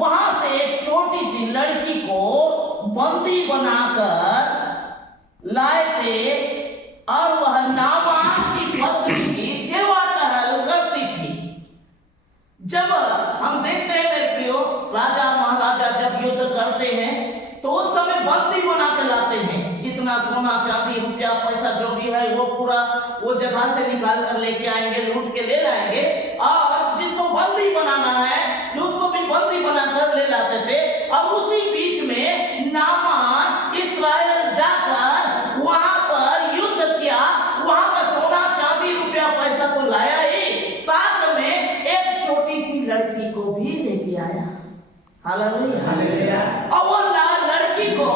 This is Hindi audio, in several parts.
वहां से एक छोटी सी लड़की को बंदी बनाकर लाए थे और वह नामान की पत्नी की सेवा टहल करती थी। जब हम देखते हैं मेरे प्रियो, राजा महाराजा जब युद्ध करते हैं तो उस समय बंदी बना के लाते हैं। जितना सोना चांदी रुपया पैसा जो भी है वो पूरा वो जगह से निकाल कर लेके आएंगे, लूट के ले लाएंगे, और जिसको बंदी बनाना है उसको भी बंदी बनाकर ले लाते थे। और उसी बीच में नामान इस्राएल जाकर वहां पर युद्ध किया, वहां का सोना चांदी रुपया पैसा तो लाया ही, साथ में एक छोटी सी लड़की को भी लेके आया। हालेलुया। और वो लड़की को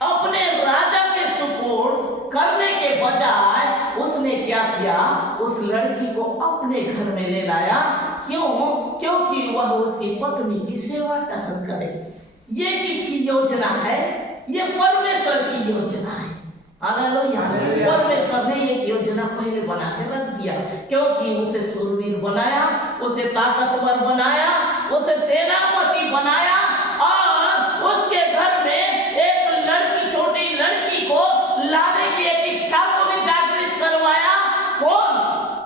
अपने राजा के सुपुर्द करने के बजाय उसने क्या किया, उस लड़की को अपने घर में ले लाया। क्यों? क्योंकि वह उसकी पत्नी की सेवा टहल करे। ये किसकी योजना है? ये परमेश्वर की योजना है। हालेलुया। परमेश्वर ने एक योजना पहले बना के रख दिया, क्योंकि उसे शूरवीर बनाया, उसे ताकतवर बनाया, उसे सेनापति बनाया, और उसके घर में एक लड़की, छोटी लड़की को लाने की एक इच्छा को भी जागृत करवाया। कौन?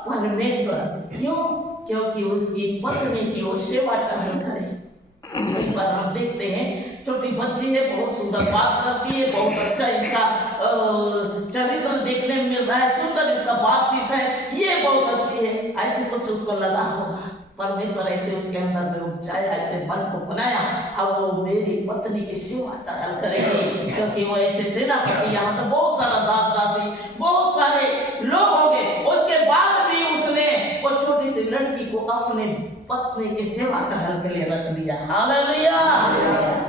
परमेश्वर। क्यों? क्योंकि उसकी पत्नी की वो सेवा टहल करे। कई बार हम देखते हैं छोटी बच्ची है, बहुत सुंदर बात करती है, बहुत अच्छा इसका चरित्र देखने में मिल रहा है, सुंदर इसका बातचीत है, ये बहुत अच्छी है, ऐसे कुछ उसको लगा होगा। परमेश्वर ऐसे उसके अंदर में उपजाया, ऐसे मन को बनाया, अब वो मेरी पत्नी की सेवा टहल करेगी, क्योंकि वो ऐसे सेनापति, यहाँ पर बहुत सारा दास दासी, बहुत सारे लोग होंगे। उसके बाद भी उसने वो छोटी सी लड़की को अपने पत्नी की सेवा टहल के लिए रख दिया। Hallelujah,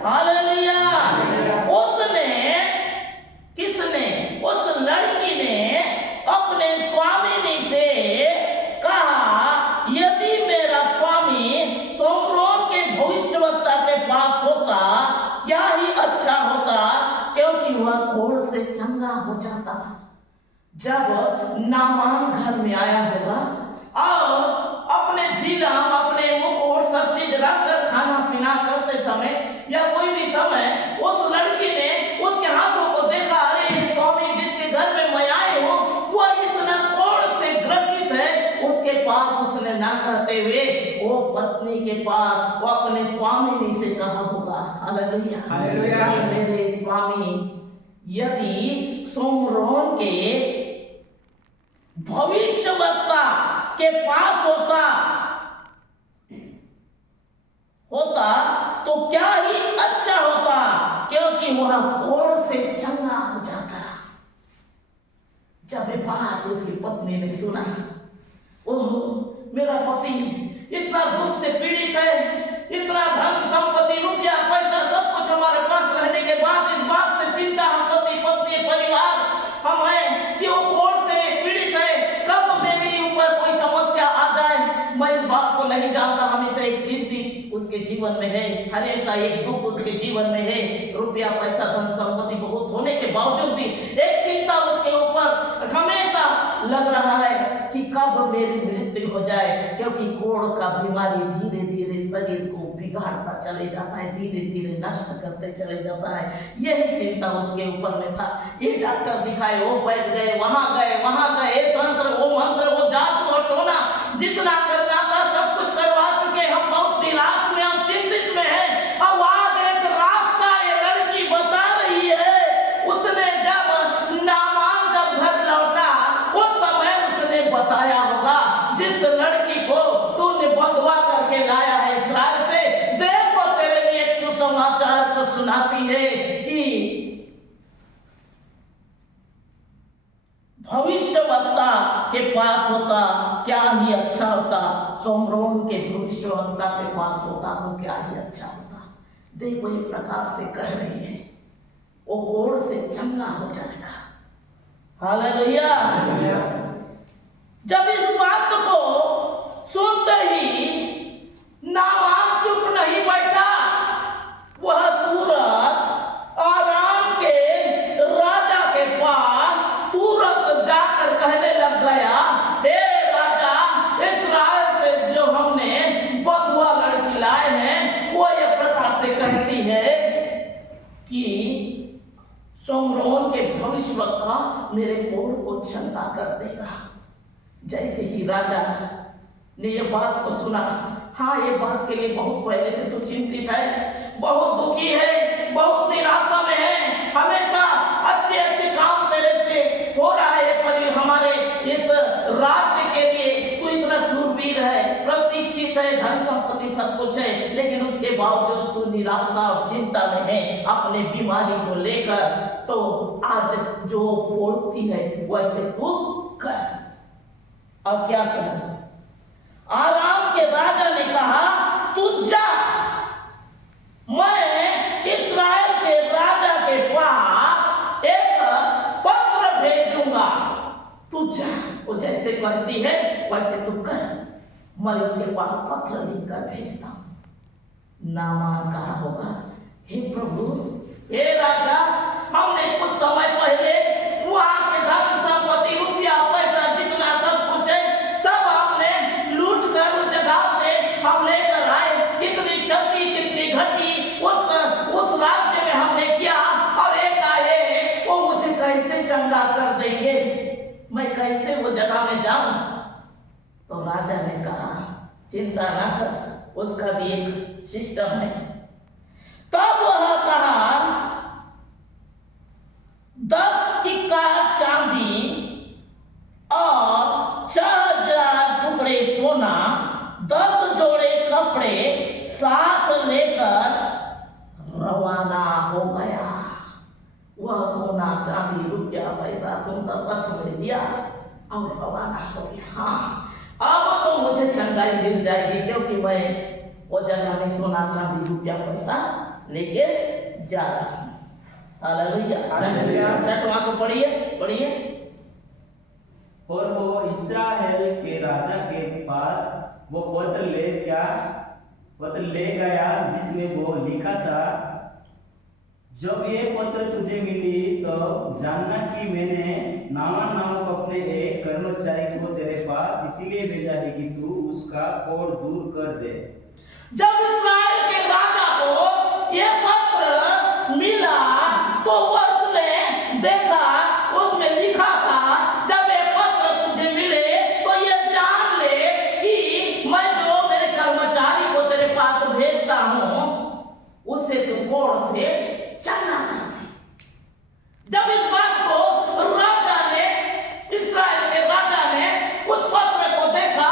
hallelujah. उसने, किसने? उस लड़की ने अपने स्वामी से कहा, यदि मेरा स्वामी सोमरोन के भविष्यवक्ता के पास होता क्या ही अच्छा होता, क्योंकि वह कोढ़ से चंगा हो जाता। जब नामान घर में आया होगा और अपने झीलम, अपने मुकुट सब चीज रखकर खाना पीना करते समय या कोई भी समय उस लड़की ने उसके हाथों को देखा, अरे स्वामी जिसके घर में मैं आई हूँ वह इतना कोढ़ से ग्रसित है, उसके पास उसने ना कहते हुए वो पत्नी के पास वो अपने स्वामी से कहा होगा। Hallelujah, hallelujah. मेरे स्वामी यदि सोमरोन के भविष्यवक्ता के पास होता तो क्या ही अच्छा होता, क्योंकि वह कोढ़ से चंगा हो जाता। जब ये बात उसकी पत्नी ने सुना, ओह मेरा पति इतना दुख से पीड़ित है, इतना धन संपत्ति रुपया पैसा सब कुछ हमारे पास रहने के बाद इस बात से चिंता हम पति पत्नी परिवार हम हैं कि वो कोढ़ से पीड़ित है, कब मेरे ऊपर कोई समस्या आ जाए, मैं इस बात को नहीं जानता। हमेशा एक चिंतित उसके जीवन में है, हमेशा एक दुख उसके जीवन में है, रुपया पैसा धन संपत्ति बहुत होने के बावजूद भी एक चिंता उसके ऊपर हमेशा लग रहा है कि कब मेरी मृत्यु हो जाए, क्योंकि कोढ़ का बीमारी धीरे धीरे शरीर को बिगाड़ता चले जाता है, धीरे धीरे नष्ट करते चले जाता है। यही चिंता उसके ऊपर में था। ये डॉक्टर दिखाए, वो बैठ गए, वहां गए, तंत्र वो मंत्र वो जादू और टोना जितना करना था सब कुछ करवा चुके। हम बहुत निराश में, हम चिंतित में हैं। अब आज एक रास्ता ये लड़की बता रही है। उसने जब नामान जब घर लौटा उस समय उसने बताया होगा, जिस लड़की को तूने बंधवा करके लाया है इस्राएल से, देखो तेरे लिए एक सुसमाचार को सुनाती है कि भविष्यवक्ता के पास होता क्या ही अच्छा होता, सोमरोन के भविष्यवक्ता के पास होता तो क्या ही अच्छा होता। देखो एक प्रकार से कह रही है, वो कोढ़ से चंगा हो जाएगा। हालेलुया। जब इस बात को सुनते ही नामान चुप नहीं बैठा, वह तुरंत आराम के राजा के पास तुरंत जाकर कहने लग गया, हे राजा, इस्राएल से जो हमने बंधुआ लड़की ईश्वर का मेरे कोढ़ को चंगा कर देगा। जैसे ही राजा ने ये बात को सुना, हाँ ये बात के लिए बहुत पहले से तो चिंतित है, बहुत दुखी है, बहुत निराशा में है, हमेशा अच्छे अच्छे काम तेरे से हो रहा है, पर हमारे इस राज्य के लिए तू इतना शूरवीर है, प्रतिष्ठित है, धन संपत्ति सब कुछ है, लेकिन उसके बावजूद तू निराशा और चिंता में है अपने बीमारी को लेकर। तो आज जो बोलती है वैसे तू कर। अब क्या कर? आराम के राजा ने कहा तू जा, मैं इस्राएल के राजा के पास एक पत्र भेजूंगा, तू जा। वो जैसे कहती है वैसे तू कर, मैं उसके पास पत्र लिखकर भेजता हूं। नामान कहा होगा, हे प्रभु, हे राजा, हमने कुछ समय पहले वहां के धन संपत्ति रुपया पैसा जितना सब कुछ है सब हमने लूट कर उस जगह से हम लेकर आए, कितनी क्षति कितनी घटी उस राज्य में हमने किया, और एकाएक वो मुझे कैसे चंगा कर देंगे, मैं कैसे वो जगह में जाऊं? तो राजा ने कहा चिंता ना कर, उसका भी एक सिस्टम है। तब वह कहा 10 सिक्का चांदी और 4000 टुकड़े सोना, 10 जोड़े कपड़े साथ लेकर रवाना हो गया। वह सोना चांदी रुपया पैसा सुंदर रथ में दिया और रवाना हो गया। हाँ, अब तो मुझे चंगाई मिल जाएगी, क्योंकि मैं वो जगह में सोना चांदी रुपया पैसा लेके जा रहा हूँ। हालेलुया। छठवां को पढ़िए। और वो इस्राएल के राजा के पास वो पत्र ले गया जिसमें वो लिखा था, जब ये पत्र तुझे मिली तो जानना कि मैंने नामान नामक अपने एक कर्मचारी को तेरे पास इसीलिए भेजा है कि तू उसका कोढ़ दूर कर दे। जब इस्राएल के राजा को ये पत्र मिला तो उसने देखा, उसमें लिखा था, जब ये पत्र तुझे मिले तो ये जान ले कि मैं जो मेरे कर्मचारी को तेरे पास भेजता हूं उससे तू कोढ़ से चंगा कर दे। जब इस बात को राजा ने, इस्राएल के राजा ने उस पत्र को देखा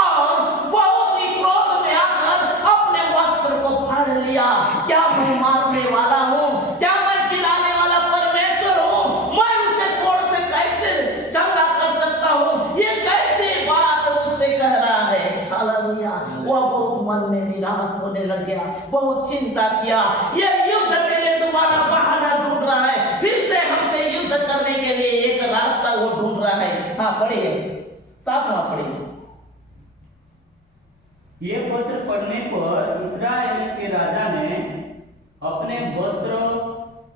और बहुत ही क्रोध में आकर अपने वस्त्र को फाड़ लिया। क्या मैं मारने वाला हूं? क्या मैं खिलाने वाला परमेश्वर हूं? मैं उसे कोढ़ से कैसे चंगा कर सकता हूं? ये कैसी बात मुझसे कह रहा है? हालेलुया। वह बहुत मन में निराश होने लग गया, बहुत चिंता किया। ये युद्ध के लिए दोबारा बहाना ढूंढ रहा है, फिर से हमसे युद्ध करने के लिए एक रास्ता वो ढूंढ रहा है। हाँ पढ़िए, 7वां पढ़िए। ये पत्र पढ़ने पर इस्राएल के राजा ने अपने वस्त्र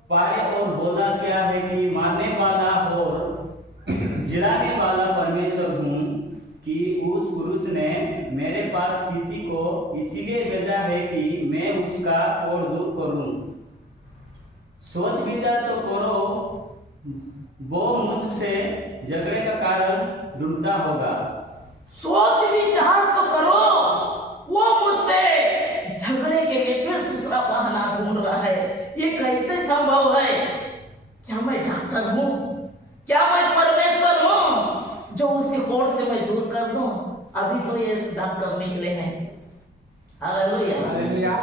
फाड़े और बोला, क्या है कि मारने वाला और जिलाने वाला परमेश्वर हूँ कि उस पुरुष ने मेरे पास किसी को इसीलिए भेजा है कि मैं उसका कोढ़ दूर करूं। सोच विचार तो करो, वो मुझसे झगड़े का कारण ढूंढता होगा। सोच विचार तो करो, वो मुझसे झगड़े के लिए फिर दूसरा बहाना ढूंढ रहा है। ये कैसे संभव है? क्या मैं डॉक्टर हूँ? क्या मैं परमेश्वर हूँ जो उसके कोढ़ से मैं दूर कर दूं? अभी तो ये डॉक्टर निकले हैं, हालेलुया।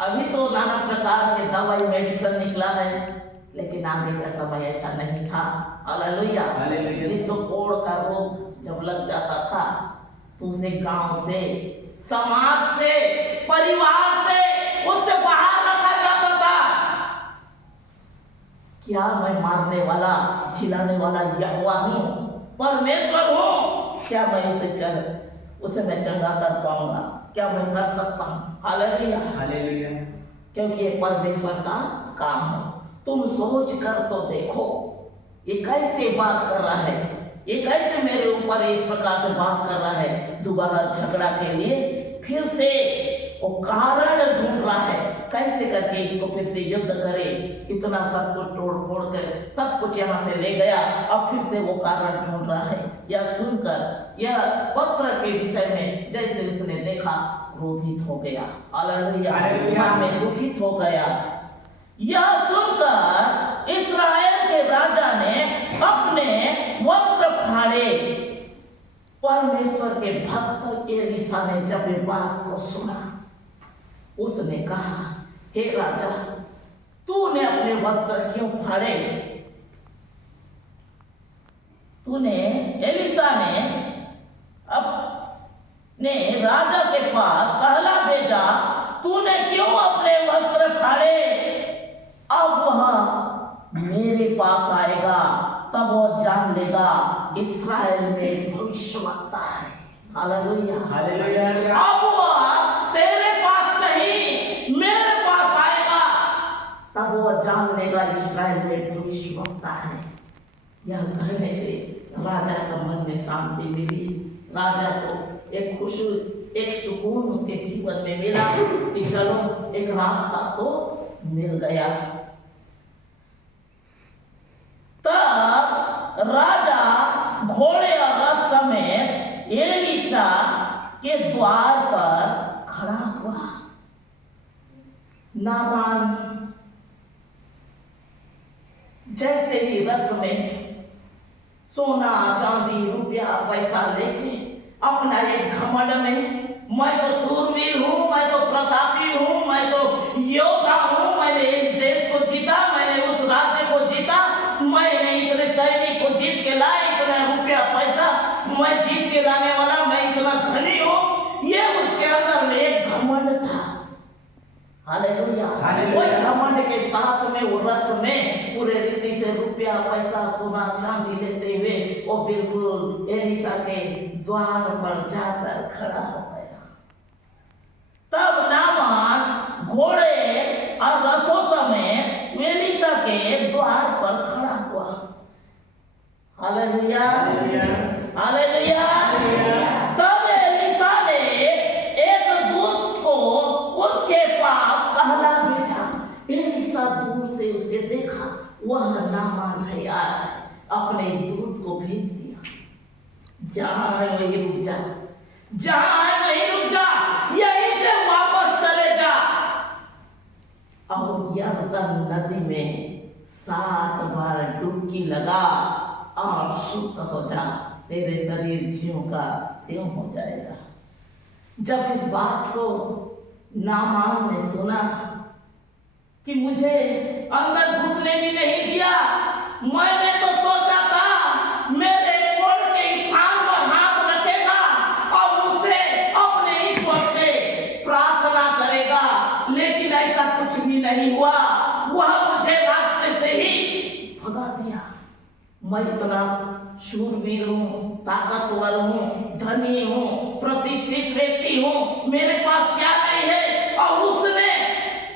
अभी तो नाना प्रकार के दवाई मेडिसिन निकला है, लेकिन आगे का समय ऐसा नहीं था। हालेलुया। जिसको कोढ़ का रोग जब लग जाता था तो उसे गांव से, समाज से, परिवार से उससे बाहर रखा जाता था। क्या मैं मारने वाला, छिलाने वाला यहोवा हूँ, परमेश्वर हूँ? क्या मैं उसे मैं चंगा कर पाऊंगा? क्या मैं कर सकता हूँ? Hallelujah, hallelujah. क्योंकि ये परमेश्वर का काम है। तुम सोच कर तो देखो, ये कैसे बात कर रहा है। ये कैसे मेरे ऊपर इस प्रकार से बात कर रहा है? दोबारा झगड़ा के लिए फिर से वो कारण ढूंढ रहा है, कैसे करके इसको फिर से युद्ध करे। इतना सब कुछ तोड़ फोड़ कर सब कुछ यहाँ से ले गया, अब फिर से वो कारण ढूंढ रहा है। यह सुनकर यह पत्र के विषय में जैसे उसने देखा, क्रोधित हो गया, हालेलुया, मन में दुखित हो गया। यह सुनकर इस्राएल के राजा ने अपने वस्त्र फाड़े। परमेश्वर के भक्त एलीशा ने जब ये बात को सुना, उसने कहा, हे राजा, तूने अपने वस्त्र क्यों फाड़े? एलीशा ने अपने राजा के पास कहला भेजा, तूने क्यों अपने वस्त्र फाड़े? अब वह मेरे पास आएगा, तब वो जान लेगा इस्राएल में भविष्यवक्ता है। Hallelujah, hallelujah. अब वह तेरे पास नहीं, मेरे पास आएगा, तब वो जान लेगा इस्राएल में भविष्यवक्ता है। यह कहने से राजा का मन में शांति मिली। राजा को एक सुकून उसके जीवन में मिला कि चलो एक रास्ता तो मिल गया। तब राजा घोड़े और रथ समेत एलीशा के द्वार पर खड़ा हुआ। नामान जैसे ही रथ में सोना चांदी रुपया पैसा लेके अपना एक घमंड में, मैं तो सूरवीर हूँ, मैं तो प्रतापी हूँ, मैं तो योद्धा हूँ, मैंने इस देश को जीता, मैंने उस राज्य को जीता, मैंने इतने सैनिक को जीत के लाया, इतना रुपया पैसा मैं जीत के लाने वाला, मैं इतना धनी हूँ। ये उसके अंदर में एक घमंड था। हालेलुया। वही घमंड के साथ में वो रथ में पूरे रीति से रुपया पैसा सोना चांदी लेते हुए वो बिल्कुल एलीशा के द्वार पर जाकर खड़ा हो गया। तब नामान घोड़े और रथों समेत एलीशा के द्वार पर खड़ा हुआ। Hallelujah, hallelujah. तब एलीशा ने एक दूत को उसके पास कहला भेजा। एलीशा दूर से उसे देखा, वह नामान है यार, अपने दूत को भेज दिया, जहां है वहीं रुक जा, जहां है वहीं रुक जा, यहीं से वापस चले जा और यरदन नदी में 7 बार डुबकी लगा और शुद्ध हो जा, तेरे शरीर ज्यों का त्यों हो जाएगा। जब इस बात को नामान ने सुना कि मुझे अंदर घुसने भी नहीं दिया, मैंने तो सोचा था मेरे कोढ़ के स्थान पर हाथ रखेगा और उसे अपने ईश्वर से प्रार्थना करेगा, लेकिन ऐसा कुछ भी नहीं हुआ। वह मुझे रास्ते से ही भगा दिया। मैं इतना शूरवीर हूँ, ताकतवर हूँ, धनी हूँ, प्रतिष्ठित व्यक्ति हूँ, मेरे पास क्या नहीं है, और उसने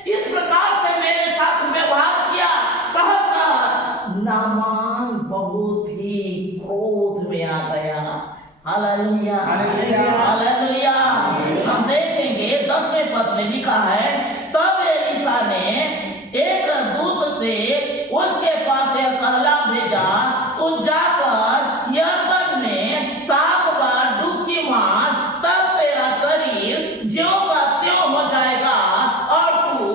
इस प्रकार से मेरे साथ व्यवहार किया। कहकर नामान बहुत ही क्रोध में आ गया। Hallelujah, hallelujah. हम देखेंगे 10वें पद में लिखा है, तब एलीशा ने एक दूत से उसके पास यह कहला भेजा, तू जाकर यरदन में 7 बार डुबकी मार, तब तेरा शरीर ज्यों का त्यों हो जाएगा और तू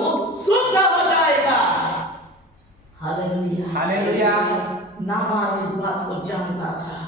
शुद्ध हो जाएगा। Hallelujah, hallelujah. नामान इस बात को जानता था,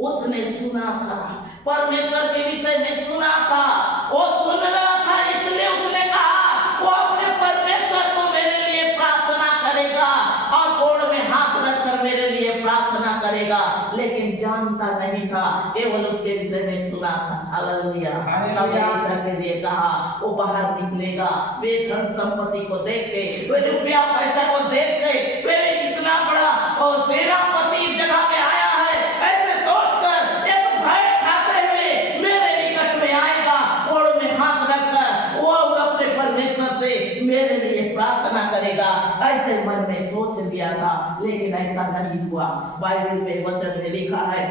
उसने सुना था, परमेश्वर के विषय में सुना था, वो सुन रहा था, इसलिए उसने कहा वो अपने परमेश्वर को मेरे लिए प्रार्थना करेगा और कोढ़ में हाथ रखकर मेरे लिए प्रार्थना करेगा, लेकिन जानता नहीं था, केवल उसके विषय में सुना था। हालेलुया। तब एलीशा के लिए कहा, वो बाहर निकलेगा, वे धन संपत्ति को देख के, वे रुपया पैसा को देख के, वे कितना बड़ा और सेनापति इस जगह पे आया है, ऐसे सोचकर एक भय खाते हुए मेरे निकट में आएगा, कोढ़ में हाथ रखकर वो अपने परमेश्वर से मेरे लिए प्रार्थना करेगा, ऐसे मन में में सोच लिया था, लेकिन ऐसा नहीं हुआ। बाइबल में वचन में लिखा है,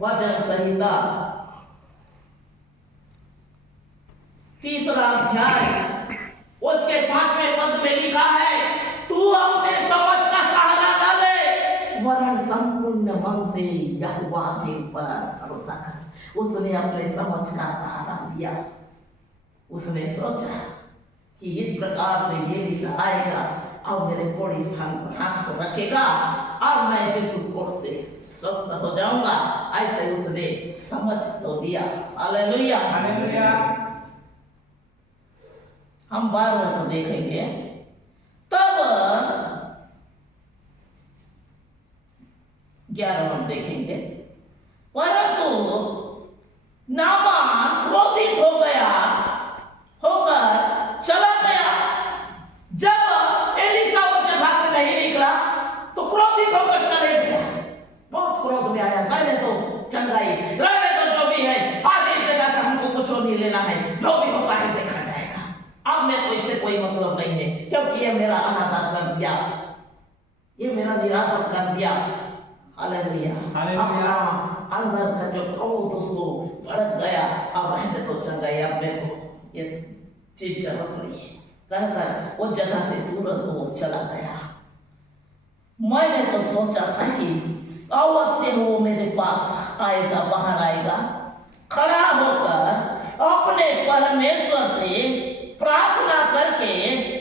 वचन संहिता 3रा अध्याय उसके 5वें पद में लिखा है, तू अपने समझ का सहारा न ले, वरन संपूर्ण मन से यहोवा के ऊपर भरोसा कर। उसने अपने समझ का सहारा लिया। उसने सोचा कि इस प्रकार से ये दिशा आएगा और मेरे कोड़ी स्थान पर हाथ को रखेगा और मैं बिल्कुल कोड़ से स्वस्थ हो जाऊंगा। ऐसे उसने समझ तो लिया। Hallelujah, hallelujah. हम 12वां तो देखेंगे। तब 11वां देखेंगे। परंतु नामान क्रोधित हो गया, होकर चला गया। जब एलिसा उस जगह से नहीं निकला तो क्रोधित होकर चले गया। बहुत क्रोध में आया, रहने तो चंगाई, रहने तो जो भी है, आज इस जगह से हमको कुछ नहीं लेना है, जो भी होता है देखा जाएगा। अब मेरे को इससे कोई मतलब नहीं है, क्योंकि ये मेरा अनादर कर दिया, ये मेरा निरादर कर दिया। हालेलुया, अपना अंदर का जो क्रोध उसको भड़क गया। अब रहने तो चंगाई, अब मेरे को ये चीज जरूरत नहीं है कहकर वो जगह से तुरंत वो चला गया। मैंने तो सोचा था कि अवश्य वो मेरे पास आएगा, बाहर आएगा, खड़ा होकर अपने परमेश्वर से प्रार्थना करके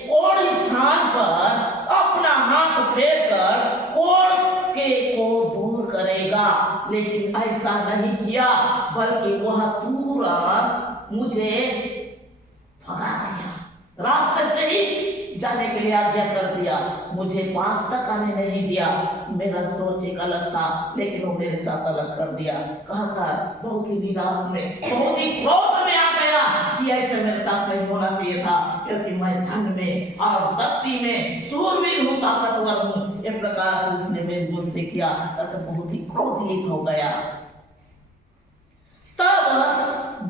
कोड़ स्थान पर अपना हाथ फेर कर कोड़ के को दूर करेगा। लेकिन ऐसा नहीं किया, बल्कि वह तुरंत मुझे भगा दिया, रास्ते से ही जाने के लिए आज्ञा कर दिया, मुझे पास तक आने नहीं दिया। मेरा सोच एक अलग था, लेकिन वो मेरे साथ अलग कर दिया। कहकर बहुत ही निराश में, बहुत ही क्रोध में आ गया कि ऐसे मेरे साथ नहीं होना चाहिए था, क्योंकि मैं धन में और शक्ति में शूरवीर हूँ, ताकतवर हूँ। इस प्रकार से उसने मेरे मुझसे किया, तो बहुत ही क्रोधित हो गया। तब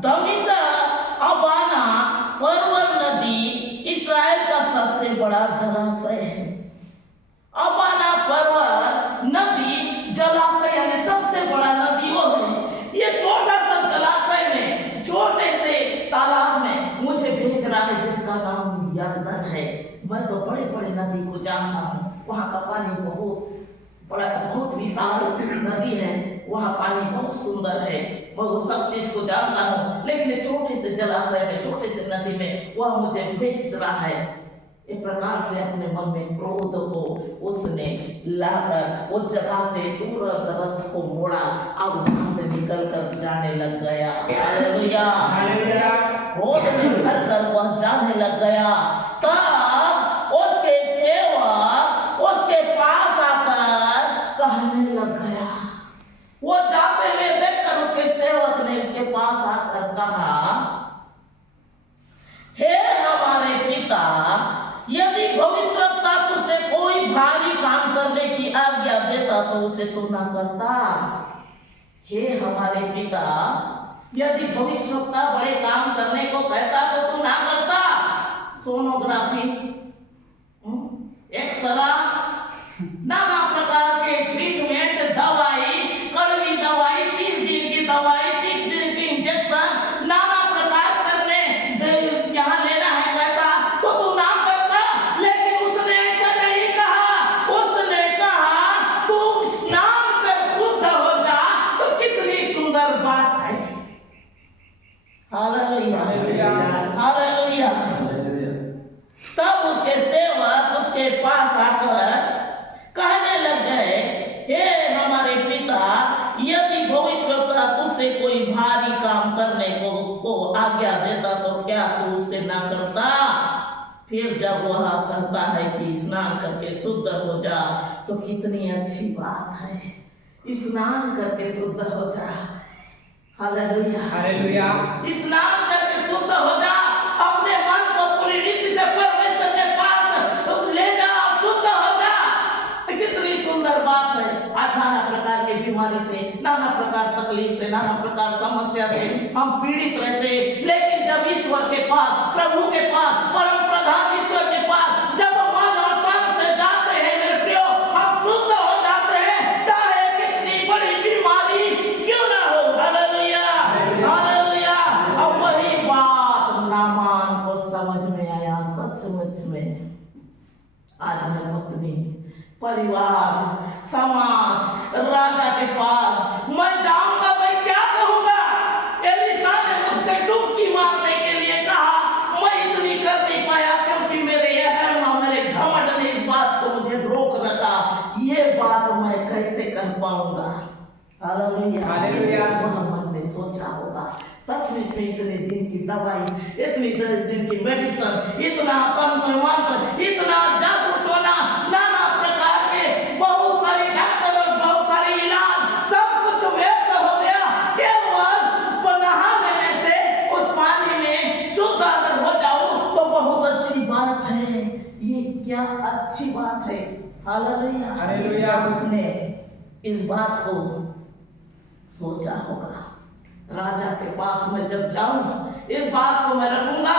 दमिश्क अबाना परवर नदी इस्राएल का सबसे बड़ा जलाशय है। अबाना परवर नदी जलाशय यानी सबसे बड़ा नदी वो है। ये छोटा सा जलाशय में, छोटे से तालाब में मुझे भेज रहा है, जिसका नाम यरदन है। मैं तो बड़े बड़े नदी को जानता हूँ, वहाँ का पानी बहुत बड़ा, बहुत विशाल नदी है, वहाँ पानी बहुत सुंदर है, मैं वो सब चीज को जानता हूँ। लेकिन छोटे से जलाशय में, छोटे से नदी में वह मुझे भेज रहा है। इस प्रकार से अपने मन में क्रोध को उसने लाकर उस जगह से तुरंत रथ को मोड़ा और वहां से निकल कर जाने लग गया। Hallelujah, hallelujah. क्रोध में भर कर वह जाने लग गया। तब उसके सेवक उसके पास आकर कहने लग गया, वो जाते हुए देखकर उसके सेवक ने उसके पास आकर कहा, हे हमारे पिता, यदि भविष्यवक्ता तुझसे कोई भारी काम करने की आज्ञा देता तो उसे तू ना करता। हे हमारे पिता, यदि भविष्यवक्ता बड़े काम करने को कहता तो तू ना करता। सोनोग्राफी, एक्सरा, नाना प्रकार के ट्रीटमेंट, दवाई, कड़वी दवाई, 30 दिन की दवाई, 30 दिन की इंजेक्शन, नाना प्रकार करने यहाँ लेना है कहता तो तू ना करता। लेकिन उसने ऐसा नहीं कहा, उसने कहा तू स्नान कर शुद्ध हो जा। तो कितनी सुंदर बात है। Hallelujah, hallelujah. तब उसके सेवक उसके पास आकर कहने लग गए, हे हमारे पिता, यदि भविष्यवक्ता तुझसे कोई भारी काम करने को आज्ञा देता तो क्या तू उसे ना करता। फिर जब वह कहता है कि स्नान करके शुद्ध हो जा, तो कितनी अच्छी बात है, स्नान करके शुद्ध हो जा। Hallelujah, hallelujah. स्नान करके शुद्ध हो जा, अपने मन को पूरी रीति से परमेश्वर के पास ले जा, शुद्ध हो जा। कितनी सुंदर बात है। आज नाना प्रकार की बीमारी से, नाना प्रकार तकलीफ से, नाना प्रकार समस्या से हम पीड़ित रहते हैं, लेकिन जब ईश्वर के पास, प्रभु के पास, परम प्रधान ईश्वर के पास जब मन और तन से जाते हैं आज मैं पत्नी, परिवार, समाज, राजा के पास मैं जाऊंगा, मैं क्या कहूंगा? एलीशा ने मुझसे डुबकी मारने के लिए कहा, मैं इतनी कर नहीं पाया क्योंकि मेरे अहम, मेरे घमंड ने इस बात को मुझे रोक रखा। ये बात मैं कैसे कर पाऊंगा? हालेलुया। वह मन में सोचा होगा, सचमुच में इतने दिन की दवाई, इतनी दिन की मेडिसिन, इतना तंत्र मंत्र, इतना जादू टोना, नाना प्रकार के बहुत सारी डॉक्टर और बहुत सारे इलाज, सब कुछ व्यर्थ हो गया। केवल नहा लेने से उस पानी में शुद्ध अगर हो जाऊं तो बहुत अच्छी बात है। ये क्या अच्छी बात है? Hallelujah, hallelujah. उसने इस बात को सोचा होगा, राजा के पास मैं जब जाऊं, इस बात को मैं रखूंगा,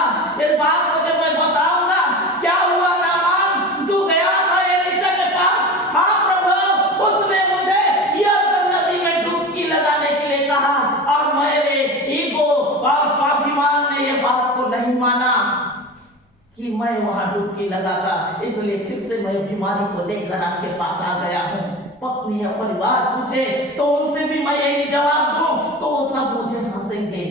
इस बात को जब मैं बताऊंगा, क्या हुआ नामान तू गया था एलीशा के पास? हाँ प्रभु, उसने मुझे यरदन नदी में डुबकी लगाने के लिए कहा और मेरे ईगो और स्वाभिमान ने ये बात को नहीं माना कि मैं वहां डुबकी लगाता, इसलिए फिर से मैं बीमारी को लेकर आपके पास आ गया हूँ। पत्नी या परिवार पूछे तो उनसे भी मैं यही जवाब दूं तो वो सब मुझे हंसेंगे।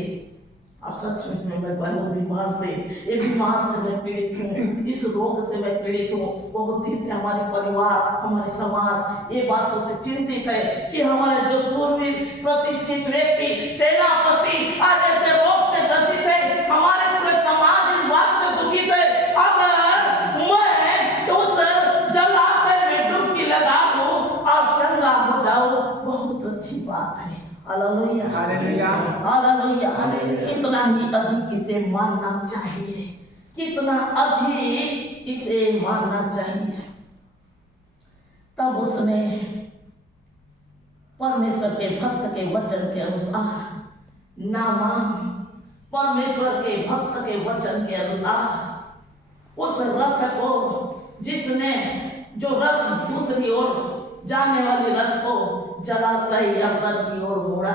और सच में मैं बहुत बीमार से, ये बीमार से मैं पीड़ित हूँ, इस रोग से मैं पीड़ित हूँ। बहुत दिन से हमारे परिवार, हमारे समाज ये बातों से चिंतित है कि हमारे जो सूरवीर प्रतिष्ठित व्यक्ति, सेनापति आज ऐसे रोग से ग्रसित है। हमारे पूरे समाज इस बात से दुखित है। अगर मैं तो जलाशय में डुबकी लगा दूं और चंगा हो जाओ, बहुत अच्छी बात है। Hallelujah, hallelujah, hallelujah. कितना ही अधिक इसे मानना चाहिए, कितना अधिक इसे मानना चाहिए। तब उसने परमेश्वर के भक्त के वचन के अनुसार नामान, परमेश्वर के भक्त के वचन के अनुसार उस रथ को, जिसने जो रथ दूसरी ओर जाने वाली रथ को जलाशय यरदन की ओर मोड़ा।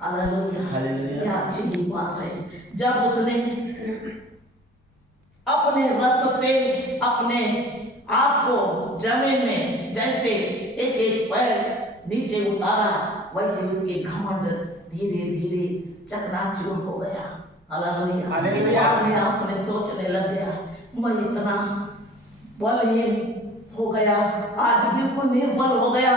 हालेलुया, क्या अच्छी बात है। जब उसने अपने रथ से अपने आप को जमीन में जैसे एक एक पैर नीचे उतारा, वैसे उसके घमंड धीरे धीरे चकनाचूर हो गया। हालेलुया, अपने आप में सोचने लग गया, मैं इतना बलहीन हो गया, आज बिल्कुल निर्बल हो गया,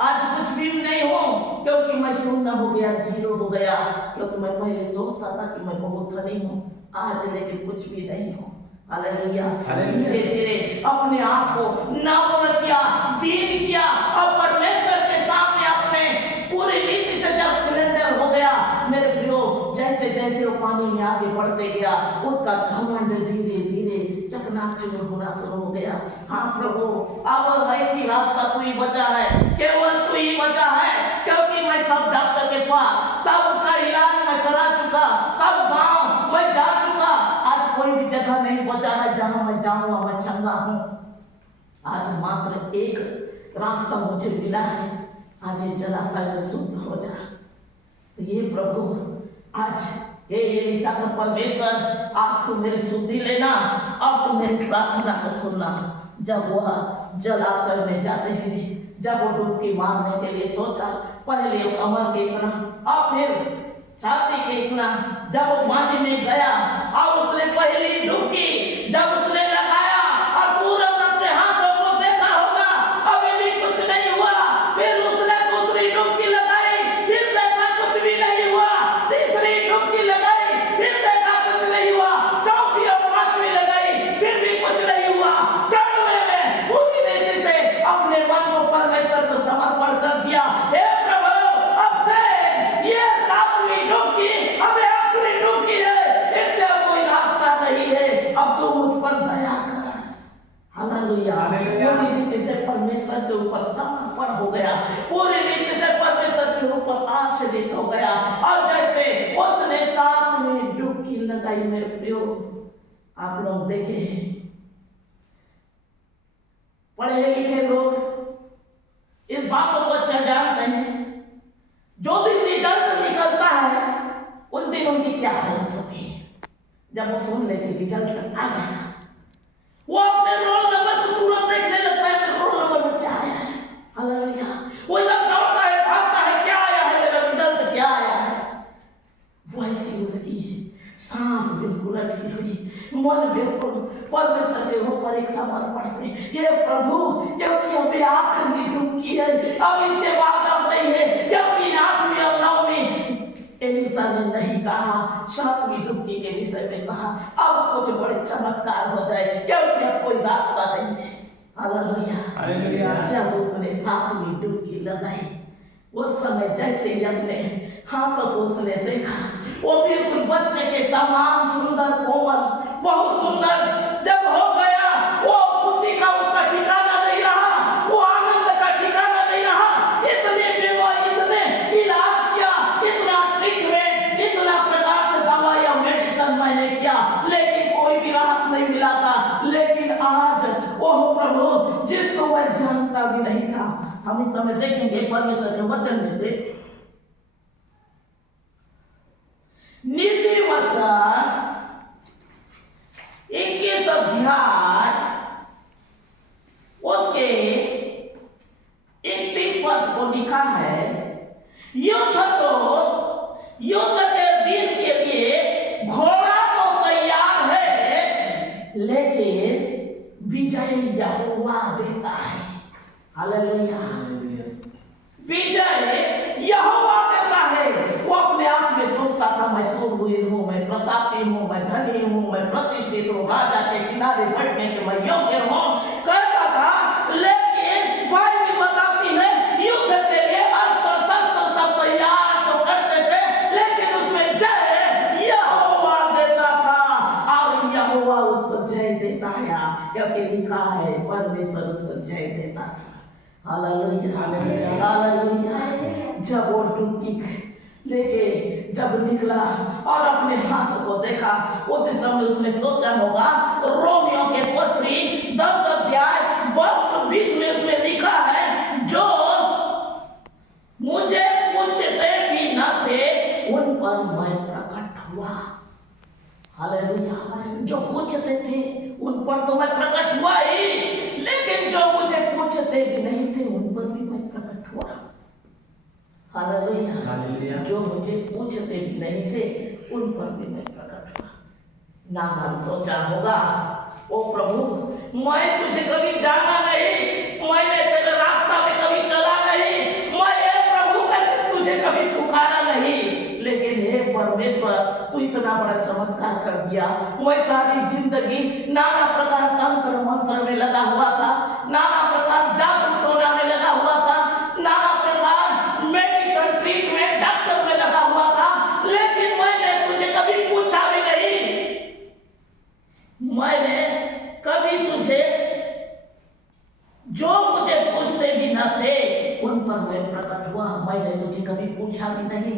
आज कुछ भी नहीं हो, क्योंकि मैं शून्य हो गया, जीरो हो गया। क्योंकि मैं पहले सोचता था कि मैं बहुत धनी हूँ, आज लेकिन कुछ भी नहीं हूँ। हालेलुया, धीरे धीरे अपने आप को नम्र किया, दीन किया और परमेश्वर के सामने अपने पूरी रीति से जब सरेंडर हो गया, मेरे प्रियो, जैसे जैसे वो पानी में आगे बढ़ते गया, उसका घमंड धीरे धीरे चकनाचूर होना शुरू हो गया। हाँ प्रभु, अब है कि रास्ता तू ही बचा है, केवल तू ही बचा है, क्योंकि मैं सब डॉक्टर के पास सबका इलाज मैं करा चुका, सब गांव मैं जा चुका, आज कोई भी जगह नहीं बचा है जहां मैं जाऊंगा मैं चंगा हूं। आज मात्र एक रास्ता मुझे मिला है, आज ये जलाशय में शुद्ध हो जा। ये प्रभु, आज हे एलीशा का परमेश्वर, आज तू मेरी सुधि लेना और तू मेरी प्रार्थना को सुनना। जब वह जलाशय में जाते हैं, जब वो डुबकी मारने के लिए सोचा, पहले वो कमर के इतना और फिर छाती के इतना, जब वो पानी में गया और उसने पहली डुबकी जब उसने लगाया और तुरंत अपने हाथों को देखा होगा, अभी भी कुछ नहीं हुआ। फिर उसने दूसरी डुबकी लगाई, फिर देखा कुछ भी नहीं हुआ, तीसरी डुबकी लगाई, फिर देखा कुछ नहीं हुआ, चौथी और पांचवी लगाई, फिर भी कुछ नहीं हुआ। छठवें में पूरी रीति से अपने मन को परमेश्वर को समर्पण कर दिया। हे प्रभु, अब देख, ये सातवीं डुबकी अब आखिरी डुबकी है, इससे अब कोई रास्ता नहीं है, अब तू मुझ पर दया कर। हालेलुया, पूरी रीति से परमेश्वर के ऊपर समर्पण हो गया, पूरी रीति से परमेश्वर के ऊपर आश्रित हो गया। और जैसे उसने सातवीं डुबकी लगाई, मेरे प्रियो, आप लोग देखे हैं, पढ़े लिखे लोग इस बातों को अच्छा जानते हैं, जो दिन रिजल्ट निकलता है उस दिन उनकी क्या हालत होती है। जब वो सुन ले कि रिजल्ट आ गया, वो अपने रोल नंबर को सी उसकी सांस बिल्कुल अटकी हुई, मन बिल्कुल परमेश्वर के ऊपर एक समर्पण से, हे प्रभु क्योंकि अभी आखिरी डुबकी है, अब इसके बाद अब नहीं है, क्योंकि 8वीं और 9वीं एलिशा ने नहीं कहा, 7वीं डुबकी के विषय में कहा अब कुछ बड़े चमत्कार हो जाए, क्योंकि अब कोई रास्ता नहीं है। हालेलुया। जब उसने 7वीं डुबकी लगाई, उस समय जैसे ही अपने हाथों को उसने देखा, वो बिल्कुल बच्चे के समान सुंदर, कोमल, बहुत सुंदर जब हो गया, वो खुशी का उसका ठिकाना नहीं रहा, वो आनंद का ठिकाना नहीं रहा। इतने बीमारी, इतने इलाज किया, इतना ट्रीटमेंट, इतना प्रकार से दवाई और मेडिसिन मैंने किया, लेकिन कोई भी राहत नहीं मिला था। लेकिन आज ओह प्रभु जिसको मैं जानता भी नहीं था, हम इस समय देखेंगे परमेश्वर के वचन में से नीति वचन 21 अध्याय उसके 31 पद को लिखा है, युद्ध के दिन के लिए घोड़ा तो तैयार है, लेकिन विजय यहोवा देता है। हालेलुया। विजय यहोवा देता है। वो अपने आप में सोचता था मैं सूरवीर हूँ, मैं प्रतापी हूँ, मैं धनी हूँ, मैं प्रतिष्ठित हूँ, राजा के किनारे बैठने के मैं योग्य हूँ कहता था। लेकिन बाइबल बताती है युद्ध के लिए अस्त्र शस्त्र सब तैयार तो करते थे, लेकिन उसमें जय यहोवा देता था और यहोवा उसको जय देता है, क्योंकि लिखा है परमेश्वर उसको जय देता था। Hallelujah, hallelujah. जब वो डुबकी लेके जब निकला और अपने हाथों को देखा, उस समय उसने सोचा होगा, रोमियो के पत्री 10 अध्याय 20 में उसमें लिखा है, जो मुझे पूछते भी न थे उन पर मैं प्रकट हुआ। हालेलुया। जो पूछते थे उन पर तो मैं प्रकट हुआ ही, लेकिन जो मुझे पूछते भी नहीं थे उन पर भी मैं प्रकट हुआ। हालेलुया। जो मुझे पूछते भी नहीं थे उन पर भी मैं प्रकट हुआ। नामान सोचा होगा, ओ प्रभु मैं तुझे कभी जाना नहीं, मैंने तेरे रास्ता में कभी चला नहीं, मैं हे प्रभु करके तुझे कभी पुकारा नहीं, लेकिन हे परमेश्वर तू इतना बड़ा चमत्कार कर दिया। मैं सारी जिंदगी नाना प्रकार तंत्र मंत्र में लगा हुआ था, नाना प्रकार जादू टोना में लगा हुआ था, नाना प्रकार मेडिसिन ट्रीटमेंट डॉक्टर में लगा हुआ था, लेकिन मैंने तुझे कभी पूछा भी नहीं, मैंने कभी तुझे, जो मुझे पूछते भी न थे उन पर मैं प्रकट हुआ। मैंने तुझे कभी पूछा भी नहीं,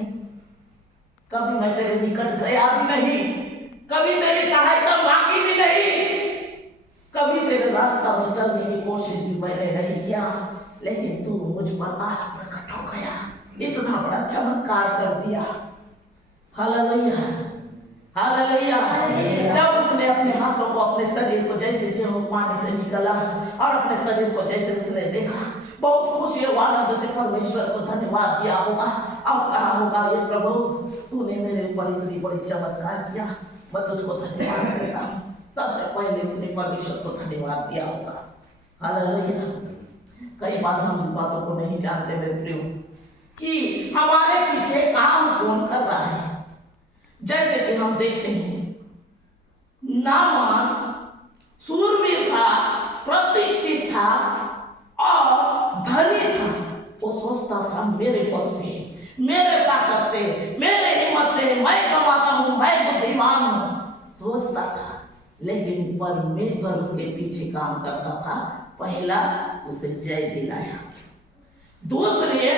कभी मैं तेरे निकट गया भी नहीं, कभी तेरी सहायता मांगी भी नहीं, कभी तेरे रास्ता में चलने की कोशिश भी मैंने नहीं किया, लेकिन तू मुझ पर आज प्रकट हो गया, इतना बड़ा चमत्कार कर दिया। Hallelujah, hallelujah. जब उसने अपने हाथों को, अपने शरीर को जैसे जो पानी से निकला और अपने शरीर को जैसे उसने देखा, बहुत खुशी और आनंद से परमेश्वर को धन्यवाद दिया होगा और कहा होगा, ये प्रभु तूने मेरे ऊपर इतनी बड़ी चमत्कार किया, मैं तुझको धन्यवाद देता हूँ। सबसे पहले उसने परमेश्वर को धन्यवाद दिया होगा। हालेलुया। कई बार हम इस बातों को नहीं जानते मेरे प्रियो कि हमारे पीछे काम कौन कर रहा है। जैसे कि हम देखते हैं नामान सूरवीर था, प्रतिष्ठित था और धनी था। वो सोचता था मेरे बल से, मेरे ताकत से, मेरे हिम्मत से मैं कमाता हूँ, मैं बुद्धिमान हूँ, सोचता था। लेकिन परमेश्वर उसके पीछे काम करता था। पहला उसे जय दिलाया। दूसरे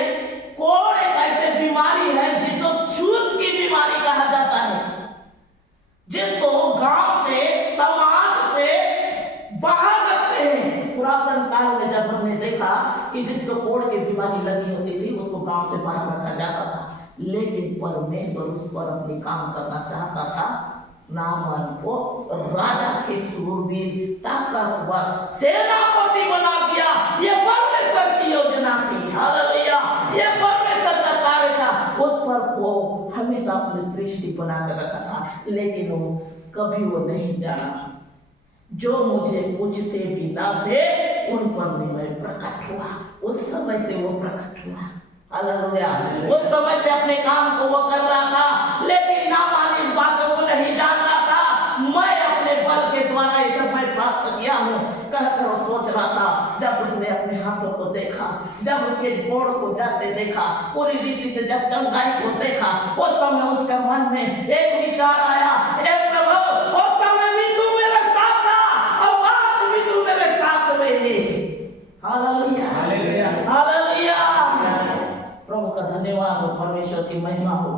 कोढ़ एक ऐसी बीमारी है जिसको छूत की बीमारी कहा जाता है, जिसको गांव से, समाज से बाहर रखते हैं। पुरातन काल में जब हमने देखा कि जिसको कोढ़ की बीमारी लगी होती थी उसको गांव से बाहर रखा जाता था, लेकिन परमेश्वर उस पर अपने काम करना चाहता था। नामान को राजा के शूरवीर, ताकतवर सेनापति बना दिया। ये परमेश्वर की योजना थी। हालेलुया। ये परमेश्वर का कार्य था। उस पर वो हमेशा हमेशा अपनी दृष्टि बनाकर रखा था, लेकिन वो कभी वो नहीं जाना। जो मुझे पूछते भी ना थे उन पर भी मैं प्रकट हुआ। उस समय से वो प्रकट हुआ। हालेलुया। उस समय से अपने काम को वो कर रहा था, लेकिन नामान इस बातों को नहीं जान रहा था। मैं अपने बल के द्वारा ये सब मैं प्राप्त किया हूँ कहकर वो सोच रहा था। जब उसने अपने हाथों को देखा, जब उसके गोड़ को जाते देखा, पूरी रीति से जब चंगाई को देखा, उस समय उसके मन में एक विचार आया, हे प्रभु, उस समय भी तू मेरे साथ था और आज भी तू मेरे साथ में है। Hallelujah, hallelujah, hallelujah. प्रभु का धन्यवाद हो, परमेश्वर की महिमा हो।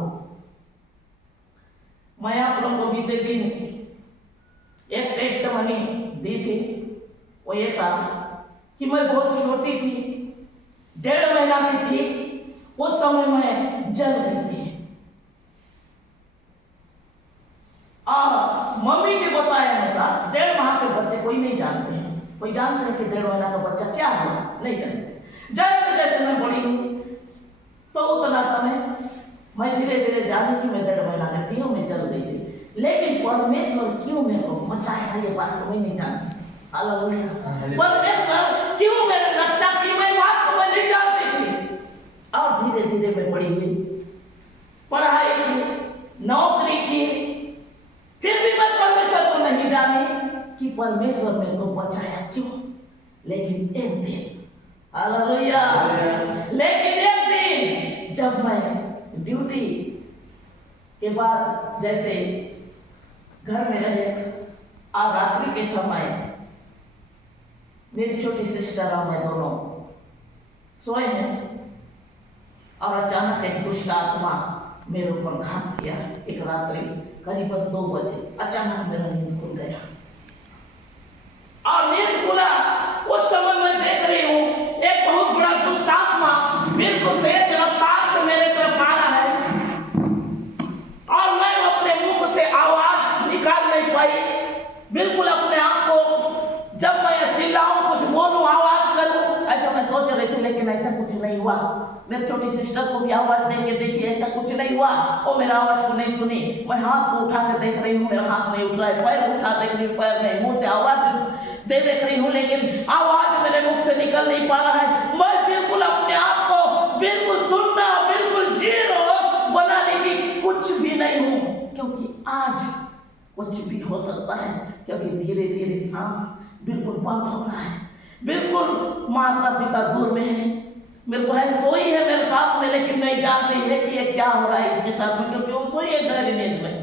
मैं आप लोगों को बीते दिन एक टेस्टमनी दी थी। वो ये था कि मैं बहुत छोटी थी, 1.5 महीना की थी, उस समय मैं जल गई थी। और मम्मी के बताए अनुसार 1.5 माह के बच्चे कोई नहीं जानते हैं। कोई जानते हैं कि 1.5 महीना का बच्चा क्या हुआ? नहीं जानते। जैसे जैसे मैं बड़ी हुई तो उतना समय मैं धीरे धीरे जानी कि मैं 1.5 महीना का थी, मैं जल गई थी। लेकिन परमेश्वर क्यों मेरे को बचाया ये बात तो मैं नहीं जानती। हालेलुया। परमेश्वर क्यों मेरे रक्षा की मैं बात को मैं नहीं जानती थी। और धीरे धीरे मैं बड़ी हुई, पढ़ाई की, नौकरी की, फिर भी मैं परमेश्वर को नहीं जानी कि परमेश्वर मेरे को बचाया क्यों। लेकिन एक दिन, हालेलुया, लेकिन एक दिन जब मैं ड्यूटी के बाद जैसे घर में रहे और रात्रि के समय मेरी छोटी सिस्टर और मैं दोनों सोए हैं और अचानक एक दुष्ट आत्मा मेरे ऊपर घात किया। एक रात्रि करीबन 2 बजे अचानक मेरा नींद खुल गया। और नींद खुला उस समय मैं देख रही हूँ एक बहुत बड़ा दुष्ट आत्मा बिल्कुल तेज रफ्तार से मेरे तरफ आ रहा है और मैं अपने मुंह से आवाज निकाल नहीं पाई। बिल्कुल अपने आप को जब मैं चिल्लाऊं, कुछ बोलूं, आवाज करूं, ऐसा मैं सोच रही थी, लेकिन ऐसा कुछ नहीं हुआ। मेरी छोटी सिस्टर को भी आवाज दे के देखी, ऐसा कुछ नहीं हुआ। वो मेरा आवाज को नहीं सुनी। मैं हाथ को उठा के देख रही हूँ, मेरा हाथ नहीं उठ रहा है। पैर उठा देख रही हूँ, पैर नहीं। मुंह से आवाज दे देख रही हूँ, लेकिन आवाज मेरे मुख से निकल नहीं पा रहा है। मैं बिल्कुल अपने आप को बिल्कुल सुनना, बिल्कुल जीरो बनाने की कुछ भी नहीं हूँ, क्योंकि आज कुछ भी हो सकता है। क्योंकि धीरे धीरे सांस बिल्कुल बंद हो रहा है। बिल्कुल माता पिता दूर में है, मेरी बहन सोई है मेरे साथ में, लेकिन नहीं जान रही है कि ये क्या हो रहा है इसके साथ में, क्योंकि वो सोई है गहरी नींद में।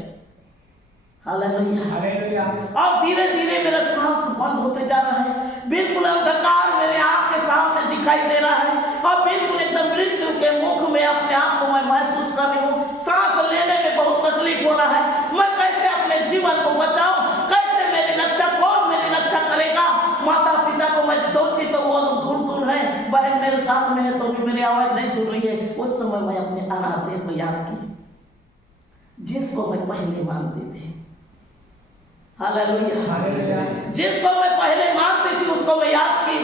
Hallelujah, hallelujah. अब धीरे धीरे मेरा सांस बंद होते जा रहा है। बिल्कुल अंधकार मेरे आँख के सामने दिखाई दे रहा है और बिल्कुल एकदम मृत्यु के मुख में अपने आप को मैं महसूस कर रही हूँ। सांस लेने में बहुत तकलीफ हो रहा है। मैं कैसे अपने जीवन को बचाऊं, कैसे मेरी रक्षा, कौन मेरी रक्षा करेगा? माता पिता को मैं सोची तो वो दूर दूर है, बहन मेरे साथ में है तो भी मेरी आवाज नहीं सुन रही है। उस समय मैं अपने आराध्य को याद की, जिसको मैं पहले मानती थी। Hallelujah, hallelujah. जिसको मैं पहले मानती थी उसको मैं याद की,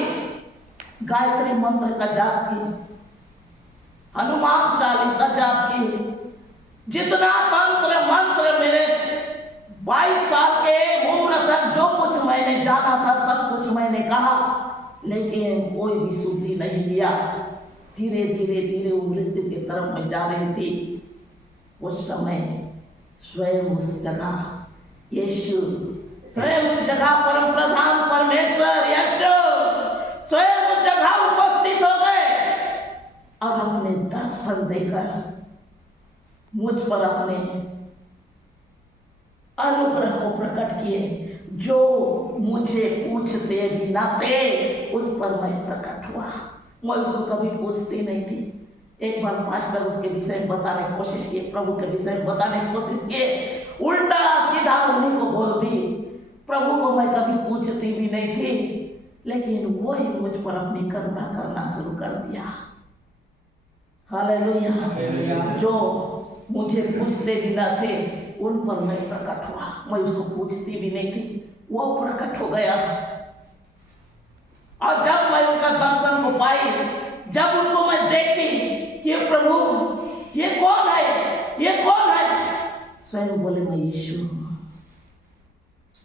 गायत्री मंत्र का जाप की, हनुमान चालीसा जाप की। जितना तंत्र मंत्र मेरे 22 साल के उम्र तक जो कुछ मैंने जाना था सब कुछ मैंने कहा, लेकिन कोई भी शुद्धि नहीं लिया। धीरे धीरे धीरे मृत्यु की तरफ मैं जा रही थी। उस समय स्वयं उस जगह यीशु, स्वयं उस जगह परम प्रधान परमेश्वर यीशु स्वयं उस जगह उपस्थित हो गए और अपने दर्शन देकर मुझ पर अपने अनुग्रह को प्रकट किए। जो मुझे पूछते भी ना थे उस पर मैं प्रकट हुआ। मैं उसको कभी पूछती नहीं थी। एक बार मास्टर उसके विषय में बताने की कोशिश किए, प्रभु के विषय में बताने की कोशिश किए, उल्टा सीधा उन्हीं को बोलती। प्रभु को मैं कभी पूछती भी नहीं थी, लेकिन वही मुझ पर अपनी करुणा करना शुरू कर दिया। हालेलुया। जो मुझे पूछते भी ना थे उन पर मैं प्रकट हुआ। मैं उसको पूछती भी नहीं थी, वो प्रकट हो गया। और जब मैं उनका दर्शन को पाई, जब उनको मैं देखी कि प्रभु ये कौन है, ये कौन है, स्वयं बोले मैं यीशु हूँ।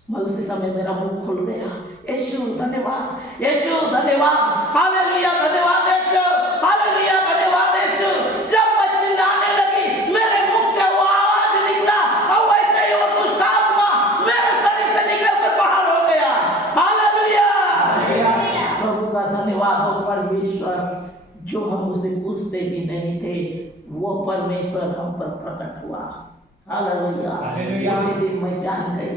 मैं उसी समय मेरा मुंह खुल गया, यीशु धन्यवाद, यीशु धन्यवाद, हालेलुया धन्यवाद यीशु, हालेलुया धन्यवाद यीशु। जब मैं चिल्लाने लगी मेरे मुख से वो आवाज निकला और वैसे ही वो दुष्ट आत्मा मेरे शरीर से निकलकर बाहर हो गया। हालेलुया, प्रभु का धन्यवाद हो। परमेश्वर जो हम उसे पूछते भी नहीं थे वो परमेश्वर हम पर प्रकट हुआ। हालेलुया, उसी दिन मैं जान गई,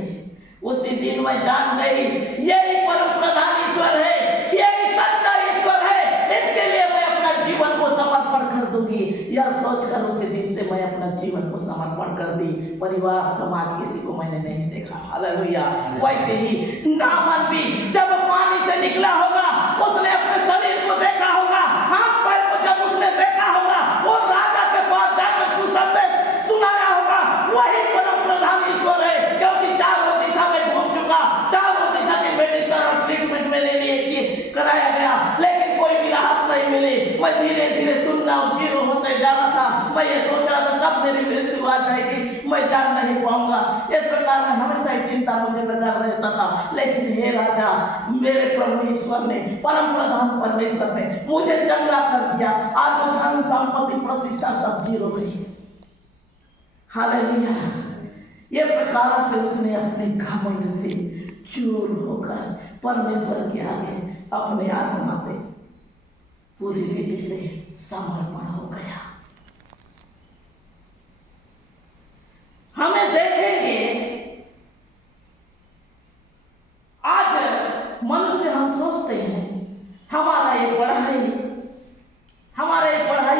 उसी दिन मैं जान गई यही परम प्रधान ईश्वर है, यही सच्चा ईश्वर है, इसके लिए मैं अपना जीवन को समर्पण कर दूंगी। यह सोचकर उसी दिन से मैं अपना जीवन को समर्पण कर दी। परिवार समाज किसी को मैंने नहीं देखा। हालेलुया। वैसे ही नामान भी जब पानी से निकला होगा उसने अपने शरीर को देखा होगा, हाथ पैर को जब उसने देखा होगा, वो राजा के पास जाकर सुसंदेश सुनाया होगा। वही परम प्रधान ईश्वर है, क्योंकि चारों दिशा में घूम चुका, चारों दिशा के मेडिसिन और ट्रीटमेंट मेरे लिए कराया गया, लेकिन कोई भी राहत नहीं मिली। मैं धीरे धीरे सुनना जीरो होते जा रहा था। मैं ये सोच रहा था कब मेरी मृत्यु आ जाएगी, मैं जान नहीं पाऊंगा। इस प्रकार में हमेशा ही चिंता मुझे लगा रहता था। लेकिन हे राजा, मेरे प्रभु ईश्वर ने, परम प्रधान परमेश्वर ने मुझे चंगा कर दिया। आज वो धन संपत्ति प्रतिष्ठा सब जीरो गई। हालेलुया। ये प्रकार से उसने अपने घमंड से चूर होकर परमेश्वर के आगे अपने आत्मा से पूरी रीति से समर्पण हो गया। हमें देखेंगे आज मनुष्य हम सोचते हैं हमारा ये पढ़ाई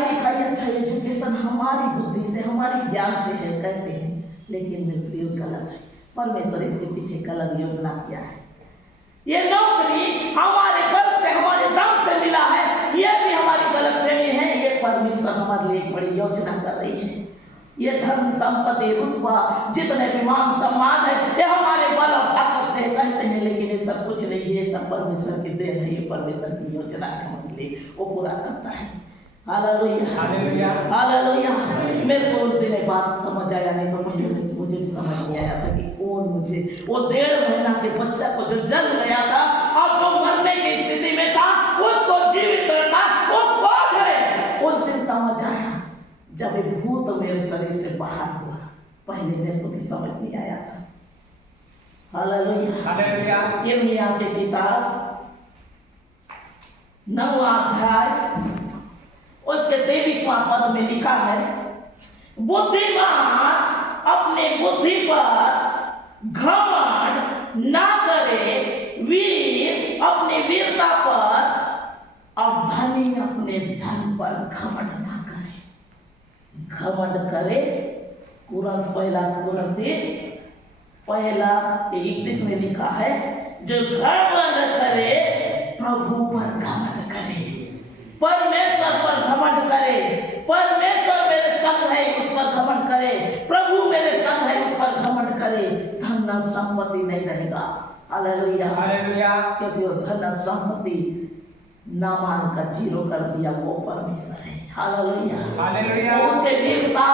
लिखाई अच्छा एजुकेशन हमारी बुद्धि से हमारी ज्ञान से है कहते हैं, लेकिन मेरे प्रिय गलत है। परमेश्वर इसके पीछे एक अलग योजना किया है। ये नौकरी हमारे बल से हमारे दम से मिला है, ये भी हमारी गलतफहमी है। ये परमेश्वर हमारे लिए एक बड़ी योजना कर रही है। ये धन संपत्ति रुतबा जितने भी मान सम्मान है ये हमारे बल और ताकत से कहते हैं, लेकिन ये सब कुछ नहीं, ये सब परमेश्वर की देन है। ये परमेश्वर की योजना है हमारे लिए, वो पूरा करता है। Hallelujah, hallelujah, hallelujah. मेरे को उस दिन एक बात समझ आया, नहीं तो मुझे भी समझ नहीं आया था कि कौन मुझे वो 1.5 महीना के बच्चा को जो जल गया था और जो मरने की स्थिति में था उसको जीवित रखा, वो कौन है। उस दिन समझ आया जब एक भूत मेरे शरीर से बाहर हुआ। पहले मेरे को भी समझ नहीं आया था। Hallelujah, hallelujah. यिर्मयाह की किताब 9वां अध्याय उसके 23वां पद में लिखा है, बुद्धिमान अपने बुद्धि पर घमंड ना करे, वीर अपनी वीरता पर और धनी अपने धन पर घमंड ना करे। घमंड करे, कुरंत पहला कुरंती 1:31 में लिखा है, जो घमंड करे प्रभु पर घमंड करे, परमेश्वर पर घमंड करे। परमेश्वर मेरे संग है उस पर घमंड करे, प्रभु मेरे संग है उस पर घमंड करे। धन और संपत्ति नहीं रहेगा। Hallelujah, hallelujah. क्योंकि वो धन और संपत्ति नामान का जीरो कर दिया, वो परमेश्वर है। Hallelujah, hallelujah. उसके वीरता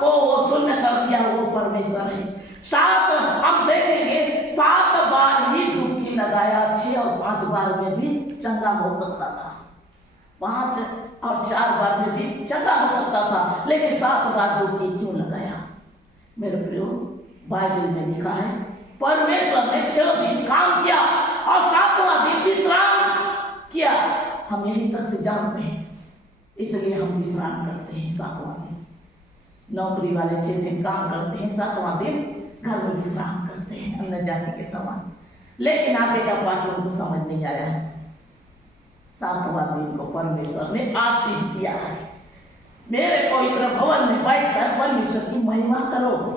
को वो शून्य कर दिया, वो परमेश्वर है। 7 हम देखेंगे 7 बार ही डुबकी लगाया, 6 और 5 बार में भी चंगा हो सकता था। 5 और 4 बार में भी चंगा हो सकता था, लेकिन 7 बार डुबकी क्यों लगाया। मेरे प्रियो, बाइबल में लिखा है परमेश्वर ने 6 दिन काम किया और 7वां दिन विश्राम किया। हम यहीं तक से जानते हैं, इसलिए हम विश्राम करते हैं 7वां दिन। नौकरी वाले 6 दिन काम करते हैं, 7वां दिन घर में विश्राम करते हैं अन्य जाति के समान। लेकिन आगे का पाठ उनको समझ नहीं आया है। 7वां दिन को परमेश्वर ने आशीष दिया है। मेरे पवित्र भवन में बैठकर परमेश्वर की महिमा करो।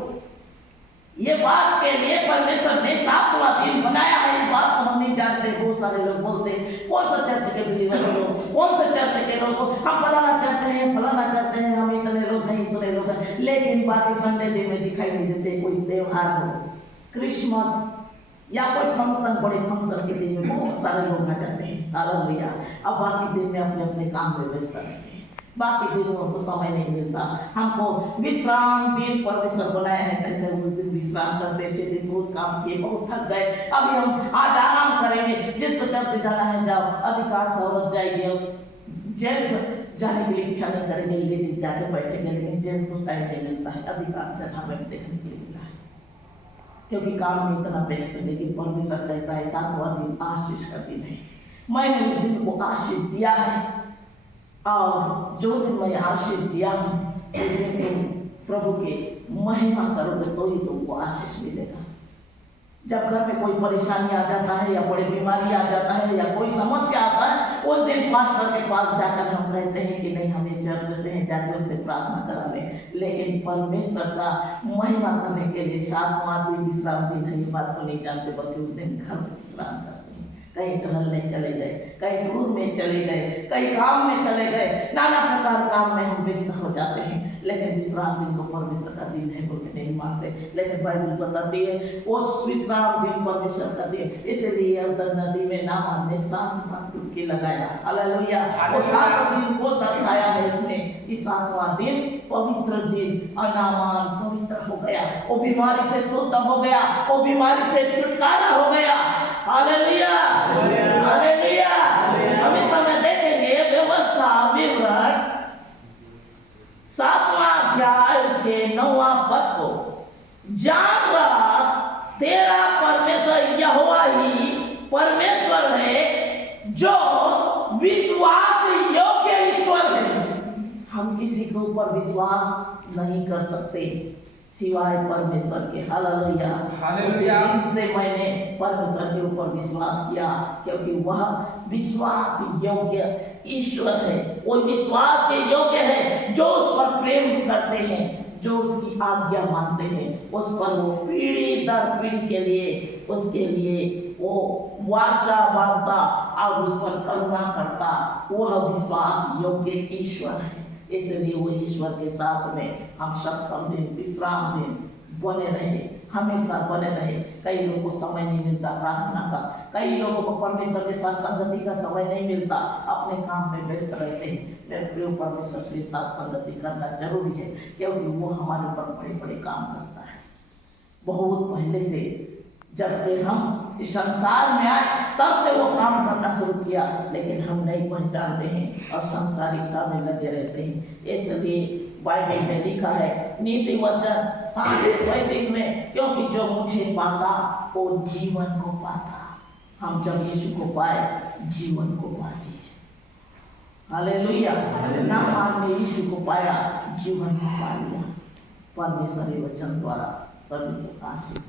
ये बात के लिए परमेश्वर ने 7वां दिन बनाया है। इस बात को हम नहीं जानते। बहुत सारे लोग बोलते हैं कौन सा चर्च के बिलीवर लोग, कौन सा चर्च के लोग, हम फलाना चर्च हैं, फलाना चर्च हैं, हम इतने लोग हैं, इतने लोग हैं, लेकिन बाकी संडे दिन में दिखाई नहीं देते। कोई त्योहार हो, क्रिसमस या कोई फंक्शन, बड़े फंक्शन के दिन में बहुत सारे लोग आ जाते हैं। हालेलुया। अब बाकी दिन में अपने अपने काम में व्यस्त रहते हैं। बाकी दिनों को समय नहीं मिलता। हमको विश्राम दिन परमेश्वर बनाया है, कहकर उस दिन विश्राम करते, 6 दिन बहुत काम किए, बहुत थक गए, अभी हम आज आराम करेंगे। जिसको चर्च जाना है जाओ, अधिकांश औरत जाएगी, जेंट्स जाने के लिए इच्छा नहीं करेंगे, लेडीज जाके बैठेंगे, लेकिन जेंट्स को टाइम नहीं मिलता है, अधिकांश हमें देखने के लिए मिला है, क्योंकि काम में इतना व्यस्त है। लेकिन परमेश्वर कहता है 7वां दिन आशीष का दिन है, मैंने उस दिन को आशीष दिया है, और जो दिन मैं आशीष दिया हूँ उस दिन तुम प्रभु के महिमा करोगे तो ही तुमको आशीष मिलेगा। जब घर में कोई परेशानी आ जाता है या बड़ी बीमारी आ जाता है या कोई समस्या आता है, उस दिन पास्टर के पास जाकर हम कहते हैं कि नहीं हमें चर्च से जाकर उनसे प्रार्थना करा लें, लेकिन परमेश्वर का महिमा करने के लिए 7वां दिन विश्राम दिन है, ये बात को नहीं जानते, बल्कि उस दिन घर में विश्राम करते हैं। कहीं टहलने चले गए, कहीं दूर में चले गए, कहीं काम में चले गए, नाना प्रकार काम में हम व्यस्त हो जाते हैं, लेकिन विश्राम दिन को परमेश्वर का दिन है बोल के नहीं मानते। लेकिन बाइबल बताती है वो विश्राम दिन परमेश्वर का दिन, इसलिए अंदर नदी में नामान ने 7 बार डुबकी लगाया। हालेलुया। वो 7 दिन को दर्शाया है इसमें। इस 7वां दिन पवित्र दिन, और नामान पवित्र हो गया, वो बीमारी से शुद्ध हो गया, वो बीमारी से छुटकारा हो गया। Hallelujah, hallelujah. हम इस समय देखेंगे व्यवस्था विवरण 7वां अध्याय उसके 9वां पद को। जान रहा तेरा परमेश्वर यहोवा ही परमेश्वर है, जो विश्वास योग्य ईश्वर है। हम किसी के ऊपर विश्वास नहीं कर सकते सिवाय परमेश्वर के। Hallelujah, hallelujah. से मैंने परमेश्वर के ऊपर विश्वास किया, क्योंकि वह विश्वास योग्य ईश्वर है, वो विश्वास के योग्य है। जो उस पर प्रेम करते हैं, जो उसकी आज्ञा मानते हैं, उस पर वो पीढ़ी दर पीढ़ी के लिए उसके लिए वो वाचा बांधता और उस पर करुणा करता, वह विश्वास योग्य ईश्वर है। इसलिए वो ईश्वर के साथ में हम 7वां दिन विश्राम दिन बने रहे, हमेशा बने रहे। कई लोगों को समय नहीं मिलता प्रार्थना का, कई लोगों को परमेश्वर के साथ संगति का समय नहीं मिलता, अपने काम में व्यस्त रहते हैं। मेरे प्रिय, परमेश्वर से साथ संगति करना जरूरी है, क्योंकि वो हमारे ऊपर बड़े बड़े काम करता है। बहुत पहले से, जब से हम इस संसार में आए तब से वो काम करना शुरू किया, लेकिन हम नहीं पहचानते हैं और संसारिकता में लगे रहते हैं। इसलिए बाइबल में लिखा है नीति वचन 5:35 में, क्योंकि जो मुझे पाता वो जीवन को पाता। हम जब यीशु को पाए जीवन को पाए। हालेलुया। ना हमने यीशु को पाया, जीवन को पा लिया। परमेश्वर के वचन द्वारा सभी को आशीष।